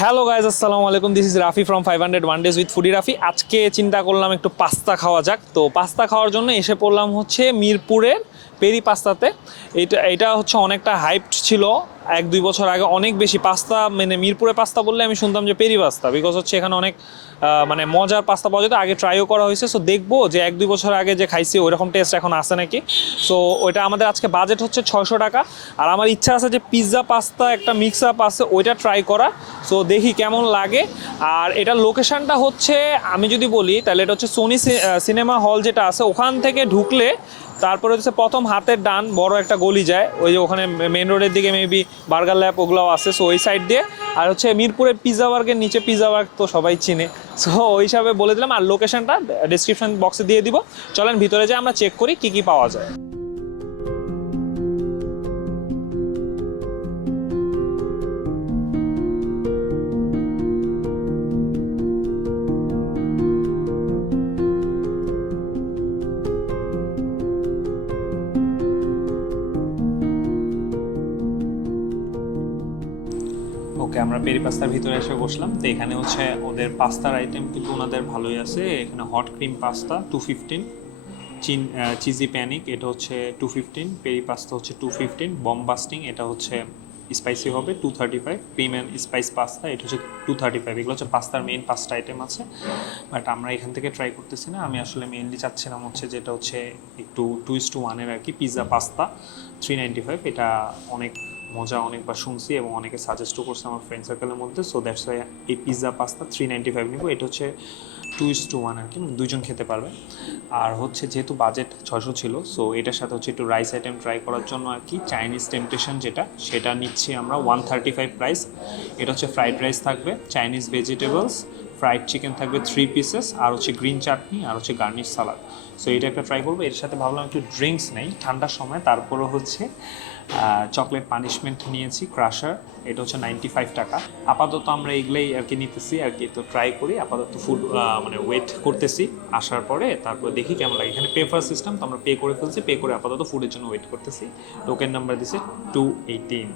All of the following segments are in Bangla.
হ্যালো গাইজ, আসসালামু আলাইকুম। This is Rafi from 501 days with foodie Rafi. আজকে চিন্তা করলাম একটু পাস্তা খাওয়া যাক। তো পাস্তা খাওয়ার জন্য এসে পড়লাম হচ্ছে মিরপুরের পেরি পাস্তাতে। এটা হচ্ছে অনেকটা হাইপড ছিল 1-2 বছর আগে, অনেক বেশি পাস্তা, মানে মিরপুরে পাস্তা বললে আমি শুনতাম যে পেরি পাস্তা, বিকজ হচ্ছে এখানে অনেক মানে মজার পাস্তা পাওয়া যেত। আগে ট্রাইও করা হয়েছে, সো দেখবো যে 1-2 বছর আগে যে খাইছি ওইরকম টেস্ট এখন আসে নাকি। সো ওইটা আমাদের আজকে বাজেট হচ্ছে 600 টাকা। আর আমার ইচ্ছা আছে যে পিৎজা পাস্তা একটা মিক্স আপ আছে ওইটা ট্রাই করা। সো দেখি কেমন লাগে। আর এটার লোকেশনটা হচ্ছে, আমি যদি বলি তাহলে এটা হচ্ছে সোনি সিনেমা হল যেটা আছে ওখান থেকে ঢুকলে তারপরে হচ্ছে প্রথম হাতের ডান বড় একটা গলি যায়, ওই যে ওখানে মেন রোডের দিকে মেবি বার্গার ল্যাব ওগুলোও আছে। সো ওই সাইড দিয়ে, আর হচ্ছে মিরপুরের পিৎজা বার্গের নিচে পিৎজা বার্গ তো সবাই চিনে। সো ওই হিসাবে বলে দিলাম, আর লোকেশনটা ডিসক্রিপশন বক্সে দিয়ে দিব। চলেন ভিতরে যাই, আমরা চেক করি কি কি পাওয়া যায়। ওকে, আমরা পেরি পাস্তার ভিতরে এসে বসলাম। তো এখানে হচ্ছে ওদের পাস্তার আইটেম কিন্তু ওনাদের ভালোই আছে। এখানে হট ক্রিম পাস্তা 215, চিজি প্যানিক এটা হচ্ছে 215, পেরি পাস্তা হচ্ছে 215, বমবাস্টিং এটা হচ্ছে স্পাইসি হবে 235, ক্রিম অ্যান্ড স্পাইস পাস্তা এটা হচ্ছে 235। এগুলো হচ্ছে পাস্তার মেইন 5টা আইটেম আছে, বাট আমরা এখান থেকে ট্রাই করতেছি না। আমি আসলে মেইনলি চাচ্ছিলাম হচ্ছে যেটা হচ্ছে একটু 2:1 আর কি, পিৎজা পাস্তা 395। এটা অনেক মজা, অনেকবার শুনছি এবং অনেকে সাজেস্টও করছে আমার ফ্রেন্ড সার্কেলের মধ্যে। সো দ্যাটস ওয়াই এই পিৎজা পাস্তা 395 নিব। এটা হচ্ছে 2:1 আর কি, দুজন খেতে পারবে। আর হচ্ছে যেহেতু বাজেট 600 ছিল, সো এটার সাথে হচ্ছে একটু রাইস আইটেম ট্রাই করার জন্য আর কি চাইনিজ টেম্পটেশন যেটা, সেটা নিচ্ছি আমরা 135 প্রাইস। এটা হচ্ছে ফ্রাইড রাইস থাকবে, চাইনিজ ভেজিটেবলস, ফ্রাইড চিকেন থাকবে 3 পিসেস, আর হচ্ছে গ্রিন চাটনি, আর হচ্ছে গার্নিশ সালাদ। সো এটা একটা ট্রাই করবো। এর সাথে ভাবলাম একটু ড্রিঙ্কস নেই ঠান্ডার সময়, তারপরও হচ্ছে চকলেট পানিশমেন্ট নিয়েছি ক্রাশার, এটা হচ্ছে 95 টাকা। আপাতত আমরা এগুলোই আর কি নিতেছি আর কি, তো ট্রাই করি আপাতত। ফুড মানে ওয়েট করতেছি আসার পরে, তারপর দেখি কেমন লাগে। এখানে পেফার সিস্টেম, তো আমরা পে করে ফেলছি, পে করে আপাতত ফুডের জন্য ওয়েট করতেছি। টোকেন নাম্বার দিছে 218।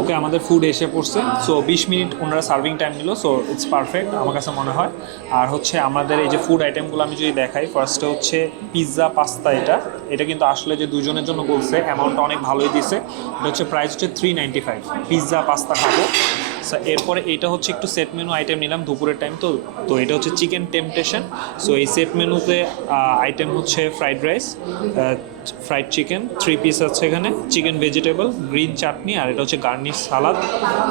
ওকে, আমাদের ফুড এসে পড়ছে। সো 20 মিনিট ওনারা সার্ভিং টাইম নিল, সো ইটস পারফেক্ট আমার কাছে মনে হয়। আর হচ্ছে আমাদের এই যে ফুড আইটেমগুলো আমি যদি দেখাই, ফার্স্টে হচ্ছে পিৎজা পাস্তা। এটা কিন্তু আসলে যে দুজনের জন্য বলছে, অ্যামাউন্টটা অনেক ভালোই দিছে। এটা হচ্ছে প্রাইস হচ্ছে 395, পিৎজা পাস্তা খাবো। এরপরে এটা হচ্ছে একটু সেট মেনু আইটেম নিলাম দুপুরের টাইম, তো তো এটা হচ্ছে চিকেন টেম্পটেশন। সো এই সেট মেনুতে আইটেম হচ্ছে fried rice, fried chicken 3 piece আছে এখানে, চিকেন ভেজিটেবল, গ্রিন চাটনি, আর এটা হচ্ছে গার্নিশ সালাদ,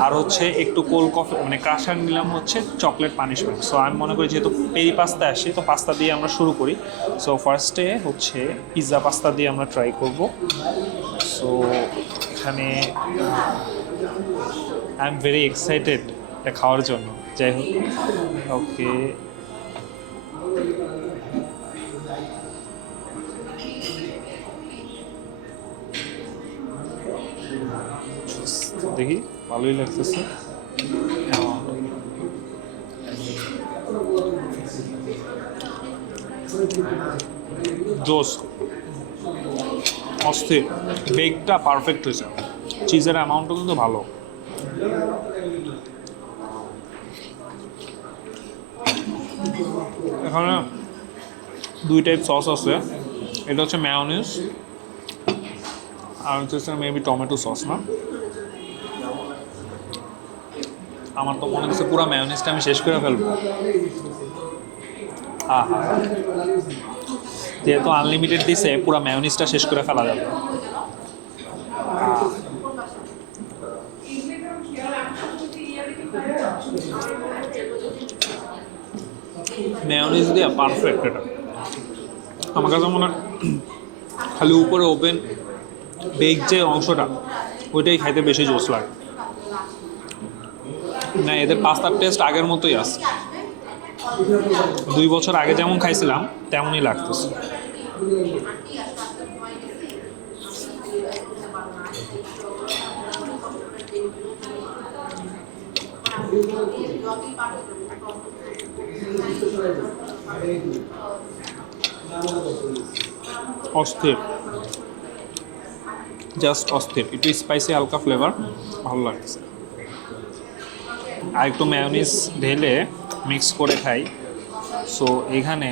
আর হচ্ছে একটু কোল্ড কফি মানে ক্রাশার নিলাম হচ্ছে চকলেট পানিশমেন্ট। সো আমি মনে করি যেহেতু পেরি পাস্তা আসি, তো পাস্তা দিয়ে আমরা শুরু করি। সো ফার্স্টে হচ্ছে পিৎজা পাস্তা দিয়ে আমরা ট্রাই করব। সো এখানে আই এম ভেরি এক্সাইটেড এটা খাওয়ার জন্য। যাই হোক, ওকে, দেখি ভালোই লাগতেছে। জোস, অস্থির, বেকটা পারফেক্ট হয়েছে, চিজের অ্যামাউন্টও কিন্তু ভালো। এখানে 2 টাইপ সস আছে, এটা হচ্ছে ম্যায়োনিজ আর হচ্ছে মেবি টমেটো সস না। আমার তো মনে হচ্ছে পুরো ম্যায়োনিজটা আমি শেষ করে ফেলবো। আহা, যেহেতু আনলিমিটেড দিছে, পুরো ম্যায়োনিজটা শেষ করে ফেলা যাবে। মেয়োনিজ দিয়ে পারফেক্ট এটা আমার কাছে মনে হয়। খালি উপরে ওপেন বেক যে অংশটা, ওইটাই খাইতে বেশি জোস লাগে। না, এদের পাস্তার টেস্ট আগের মতোই আছে। 2 বছর আগে যেমন খাইছিলাম তেমনই লাগতেছে। অস্থির, জাস্ট অস্থির। একটু স্পাইসি হালকা ফ্লেভার, ভালো লাগছে। আর একটু ম্যায়োনিজ ঢেলে মিক্স করে খাই। সো এখানে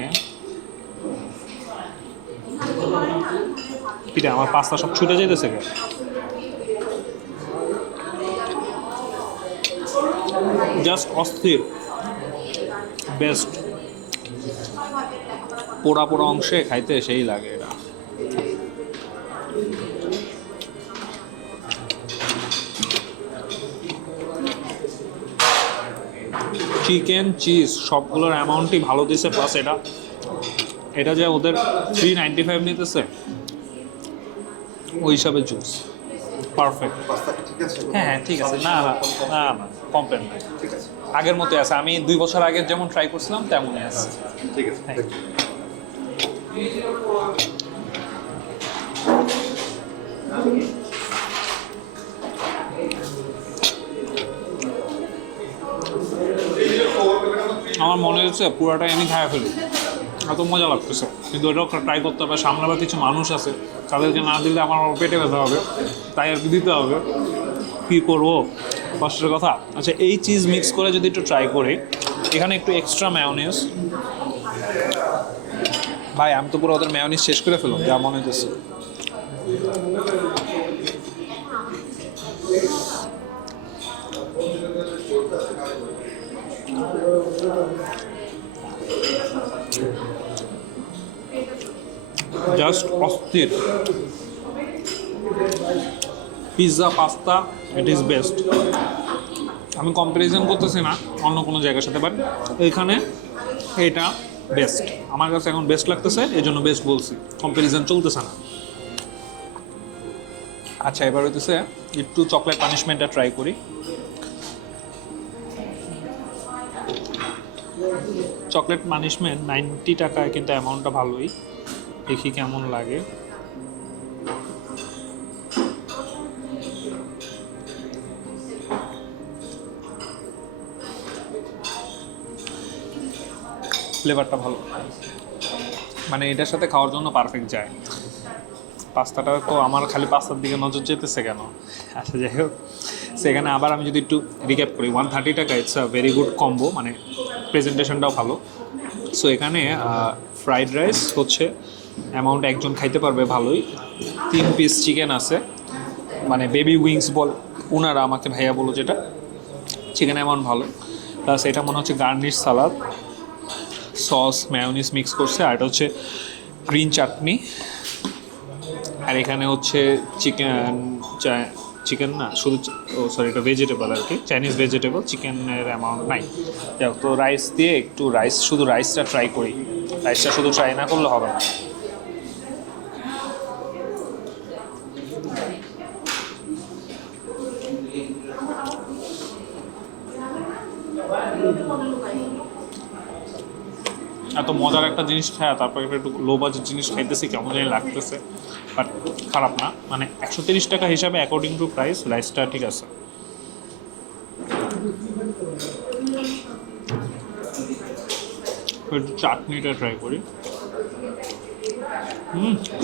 কিটা আমার পাস্তা সব ছুটে যেতেছে কে? জাস্ট অস্থির, বেস্ট। পোড়া পোড়া অংশে খাইতে সেই লাগে এটা। চিকেন চিজ সবগুলোর অ্যামাউন্টই ভালো দিছে, প্লাস এটা এটা যে ওদের 395 নিতেছে ওই হিসাবে জুস পারফেক্ট। হ্যাঁ হ্যাঁ ঠিক আছে, না না না না কমপ্লেন নাই, ঠিক আছে, আগের মতোই আছে। আমি 2 বছর আগে যেমন ট্রাই করছিলাম তেমনই আছে। ঠিক আছে। Thank আমার মনে হচ্ছে পুরাটাই আমি খাওয়া ফেলি, এত মজা লাগতেছে। কিন্তু ওটাও ট্রাই করতে হবে, সামলাবার কিছু মানুষ আছে, তাদেরকে না দিলে আমার পেটে ব্যথা হবে, তাই আর কি দিতে হবে। কী করবো, কষ্টের কথা। আচ্ছা, এই চিজ মিক্স করে যদি একটু ট্রাই করি, এখানে একটু এক্সট্রা ম্যায়োনিজ। ভাই আমি তো পুরো ওদের ম্যায়োনিজ শেষ করে ফেললাম, যা মনে হইতেছে। জাস্ট অস্থির। Pizza pasta it is best. আমি কম্প্যারিজন করতেছি না অন্য কোনো জায়গার সাথে, বাট এখানে এটা বেস্ট আমার কাছে এখন বেস্ট লাগতেছে, এই জন্য বেস্ট বলছি, কম্প্যারিজন চলতেছে না। আচ্ছা, এবার হইতেছে একটু চকলেট পানিশমেন্টটা ট্রাই করি। চকলেট পানিশমেন্ট 90 টাকায়, কিন্তু অ্যামাউন্টটা ভালোই। দেখি কেমন লাগে। ফ্লেভারটা ভালো, মানে এটার সাথে খাওয়ার জন্য পারফেক্ট যায়। পাস্তাটা তো আমার খালি পাস্তার দিকে নজর যেতেছে কেন। আচ্ছা যাই হোক, সেখানে আবার আমি যদি একটু রিক্যাপ করি, 130 টাকা it's a very good combo, মানে প্রেজেন্টেশনটাও ভালো। সো এখানে ফ্রাইড রাইস হচ্ছে অ্যামাউন্ট একজন খাইতে পারবে ভালোই। 3 পিস চিকেন আছে, মানে বেবি উইংস বল ওনারা আমাকে ভাইয়া বলো, যেটা চিকেন অ্যামাউন্ট ভালো। প্লাস এটা মনে হচ্ছে গার্নিশ সালাদ, সস ম্যায়োনিজ মিক্স করছে, আর এটা হচ্ছে গ্রিন চাটনি। আর এখানে হচ্ছে চিকেন না শুধু, ও সরি এটা ভেজিটেবল আর কি, চাইনিজ ভেজিটেবল, চিকেনের অ্যামাউন্ট নাই। যাই হোক, তো রাইস দিয়ে একটু শুধু রাইসটা ট্রাই করি। রাইসটা শুধু ট্রাই না করলে হবে না। এত মজার একটা জিনিস খায়, তারপরে একটু লো বাজেট জিনিস খাইতেছি, কেমন জানি লাগতেছে, বাট খারাপ না। মানে 130 টাকা হিসাবে অ্যাকর্ডিং টু প্রাইস রাইসটা ঠিক আছে। একটু চাটনিটা ট্রাই করি।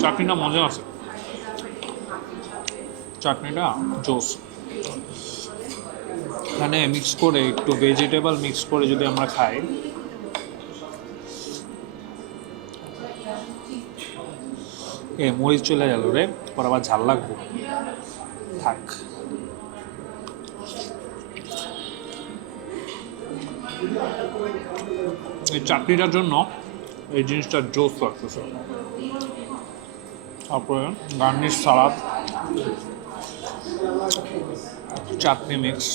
চাটনিটা মজা আছে, চাটনিটা জোস। এখানে মিক্স করে একটু ভেজিটেবল মিক্স করে যদি আমরা খাই, মরিচ চলে গেল রে, পর আবার ঝাল লাগবো, থাক। এই চাটনিটার জন্য এই জিনিসটা জোস লাগতেছে। তারপরে গার্নিশ সালাদ, চাটনি মিক্স,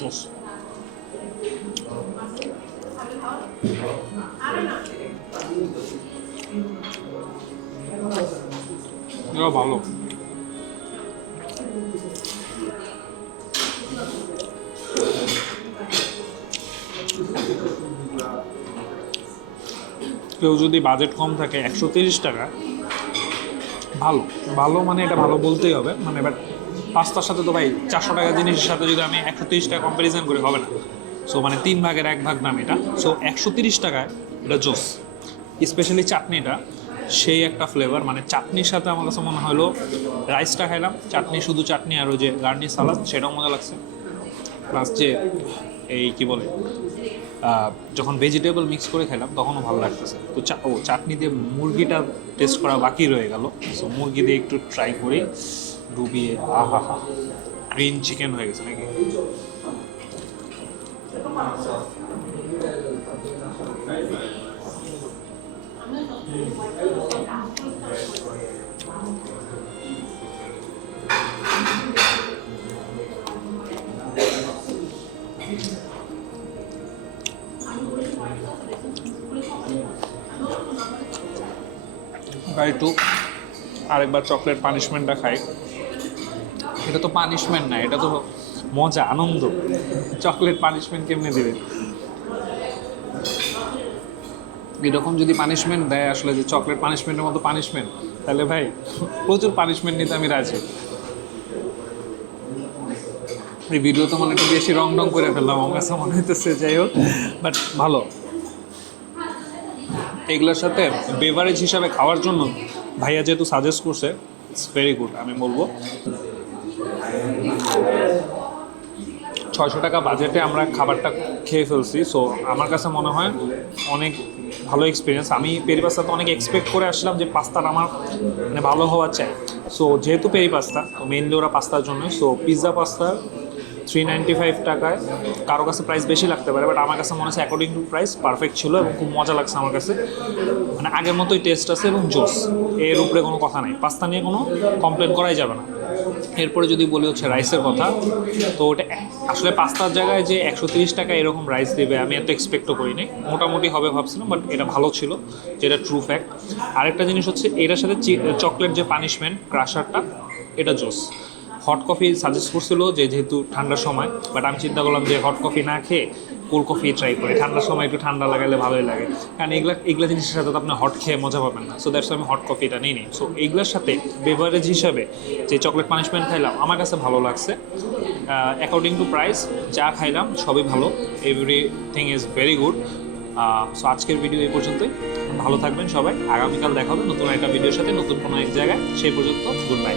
জোস। ভালো। কেউ যদি বাজেট কম থাকে 130 টাকা ভালো ভালো মানে এটা ভালো বলতেই হবে মানে বাট পাস্তার সাথে তো ভাই 400 টাকা জিনিসের সাথে যদি আমি 130 টাকা কম্প্যারিজন করি হবে না। সো মানে 3 ভাগের 1 ভাগ দাম এটা। সো 130 টাকায় এটা জোস। স্পেশালি চাটনিটা সেই একটা ফ্লেভার, মানে চাটনির সাথে আমার কাছে মনে হলো রাইসটা খাইলাম, চাটনি শুধু চাটনি আর ওই যে গার্নিশ সালাদ সেটাও মজা লাগছে। প্লাস যে এই কি বলে যখন ভেজিটেবল মিক্স করে খেলাম তখনও ভালো লাগতেছে। তো চাটনি দিয়ে মুরগিটা টেস্ট করা বাকি রয়ে গেল। সো মুরগি দিয়ে একটু ট্রাই করি ডুবিয়ে। আহা হা, গ্রিন চিকেন হয়ে গেছে নাকি। একটু আরেকবার চকলেট পানিশমেন্টটা খাই। এটা তো পানিশমেন্ট না, এটা তো মজা, আনন্দ। চকলেট পানিশমেন্ট কেমনে দিবে? এরকম যদি পানিশমেন্ট দেয় আসলে, যে চকলেট পানিশমেন্টের মতো পানিশমেন্ট, তাহলে ভাই প্রচুর পানিশমেন্ট নিতে আমি রাজি। এই ভিডিও তো মানে একটু বেশি রং ডং করে ফেললাম আমার কাছে মনে হইতেছে, যাই হোক বাট ভালো। এগুলোর সাথে বেভারেজ হিসাবে খাওয়ার জন্য ভাইয়া যেহেতু সাজেস্ট করছে, ইটস ভেরি গুড আমি বলবো। 600 টাকা বাজেটে আমরা খাবারটা খেয়ে ফেলছি। সো আমার কাছে মনে হয় অনেক ভালো এক্সপিরিয়েন্স। আমি পেরি পাস্তাতে অনেক এক্সপেক্ট করে আসলাম যে পাস্তাটা আমার মানে ভালো হওয়া চাই। সো যেহেতু পেরি পাস্তা, তো মেইনলি ওরা পাস্তার জন্য। সো পিৎজা পাস্তা 395 টাকায় কারো কাছে প্রাইস বেশি লাগতে পারে, বাট আমার কাছে মনে হচ্ছে অ্যাকর্ডিং টু প্রাইস পারফেক্ট ছিল এবং খুব মজা লাগছে আমার কাছে। মানে আগের মতোই টেস্ট আছে এবং জোস, এর উপরে কোনো কথা নেই। পাস্তা নিয়ে কোনো কমপ্লেন করাই যাবে না। এরপরে যদি বলি হচ্ছে রাইসের কথা, তো ওটা আসলে পাস্তার জায়গায় যে 130 টাকা এরকম রাইস দেবে আমি এত এক্সপেক্টও করিনি। মোটামুটি হবে ভাবছিলাম, বাট এটা ভালো ছিল, যেটা ট্রু ফ্যাক্ট। আরেকটা জিনিস হচ্ছে এটার সাথে চকলেট যে পানিশমেন্ট ক্রাশারটা, এটা জোস। হট কফি সাজেস্ট করছিল যে যেহেতু ঠান্ডার সময়, বাট আমি চিন্তা করলাম যে হট কফি না খেয়ে কোল্ড কফি ট্রাই করি। ঠান্ডার সময় একটু ঠান্ডা লাগালে ভালোই লাগে, কারণ এগুলা জিনিসের সাথে তো আপনি হট খেয়ে মজা পাবেন না। সো দ্যাটস আমি হট কফিটা নিই নি। সো এইগুলোর সাথে বেভারেজ হিসাবে যে চকলেট পানিশমেন্ট খাইলাম আমার কাছে ভালো লাগছে। অ্যাকর্ডিং টু প্রাইস যা খাইলাম সবই ভালো, everything is very good. So আজকের ভিডিও এই পর্যন্তই। ভালো থাকবেন সবাই, আগামীকাল দেখা হবে নতুন একটা ভিডিওর সাথে, নতুন কোনো এক জায়গায়। সেই পর্যন্ত গুড বাই।